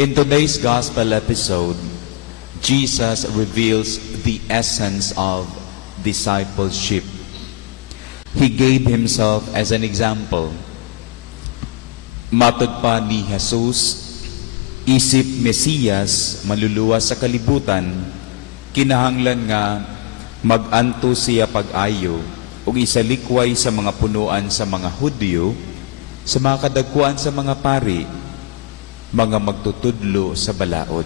In today's gospel episode, Jesus reveals the essence of discipleship. He gave himself as an example. Matod pa ni Jesus, isip Mesiyas maluluwas sa kalibutan, kinahanglan nga mag-anto siya pag-ayo ug isalikway sa mga punuan sa mga Hudyo, sa mga kadagkuan sa mga pari, mga magtutudlo sa balaod.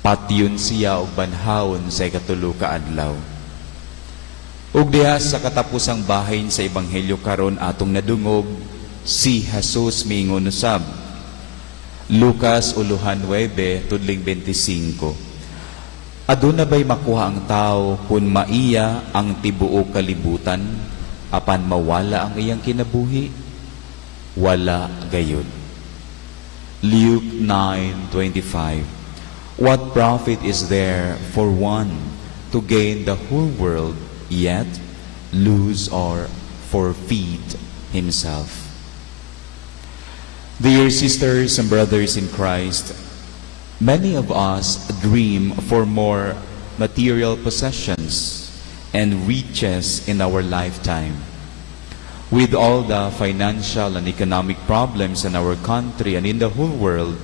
Patyon siya og banhawon sa ikatulo ka adlaw. Ug diha sa katapusang bahin sa ebanghelyo karon atong nadungog, si Jesus miingon usab. Lucas 9:25. Aduna ba'y makuha ang tao kung maiya ang tibuok kalibutan, apan mawala ang iyang kinabuhi? Wala gayon. Luke 9:25. What profit is there for one to gain the whole world, yet lose or forfeit himself? Dear sisters and brothers in Christ, many of us dream for more material possessions and riches in our lifetime. With all the financial and economic problems in our country and in the whole world,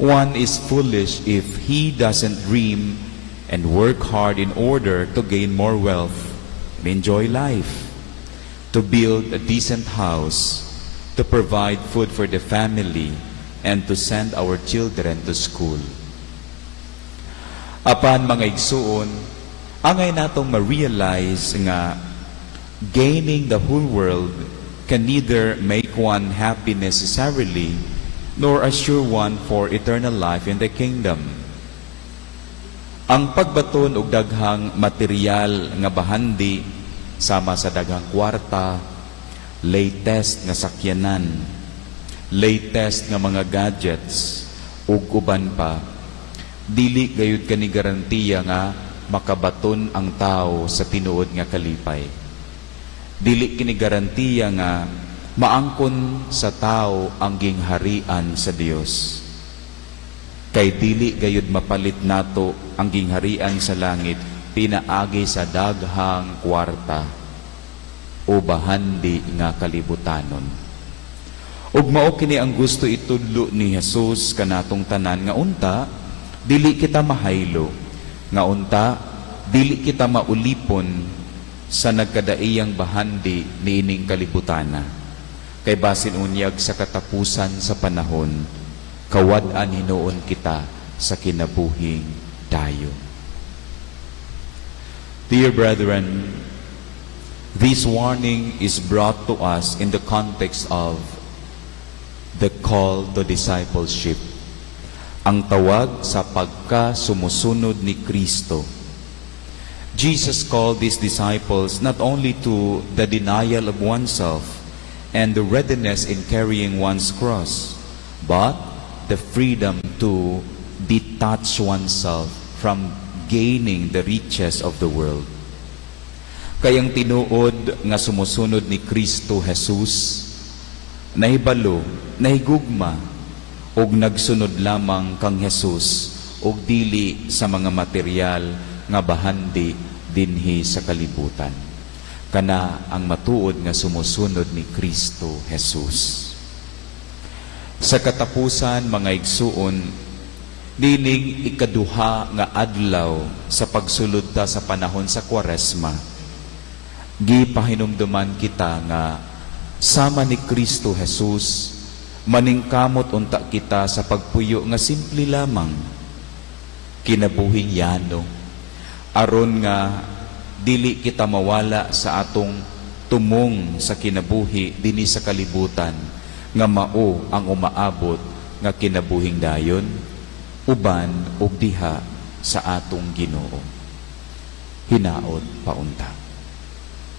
one is foolish if he doesn't dream and work hard in order to gain more wealth and enjoy life, to build a decent house, to provide food for the family, and to send our children to school. Apan mga igsuon, angay natong ma-realize nga gaining the whole world can neither make one happy necessarily nor assure one for eternal life in the kingdom. Ang pagbaton og daghang material nga bahandi sama sa daghang kwarta, latest nga sakyanan, latest nga mga gadgets ug uban pa, dili gayud kani garantiya nga makabaton ang tao sa tinuod nga kalipay. Dili kini garantiya nga maangkon sa tao ang gingharian sa Dios. Kay dili gayud mapalit nato ang gingharian sa langit pinaagi sa daghang kwarta o bahandi nga kalibutanon. Ug mao kini ang gusto itudlo ni Jesus kanatong tanan nga unta dili kita mahaylo, nga unta dili kita maulipon sa nagkadaiyang bahandi niining kalibutana. Kay basin unyag sa katapusan sa panahon, kawad-an hinuon kita sa kinabuhing dayo. Dear brethren, this warning is brought to us in the context of the call to discipleship, ang tawag sa pagka-sumusunod ni Kristo. Jesus called these disciples not only to the denial of oneself and the readiness in carrying one's cross, but the freedom to detach oneself from gaining the riches of the world. Kayang tinuod nga sumusunod ni Kristo Jesus, nahibalo, nahigugma, og nagsunod lamang kang Jesus, og dili sa mga material nga bahandi dinhi sa kalibutan. Kana ang matuod nga sumusunod ni Kristo Jesus. Sa katapusan, mga igsuon, dining ikaduha nga adlaw sa pagsulod ta sa panahon sa Kwaresma, gipahinumduman kita nga sama ni Kristo Jesus, maningkamot unta kita sa pagpuyo nga simple lamang, kinabuhing yano, aron nga dili kita mawala sa atong tumong sa kinabuhi dinhi sa kalibutan, nga mao ang umaabot nga kinabuhing dayon, uban ug diha sa atong Ginoo. Hinaot paunta.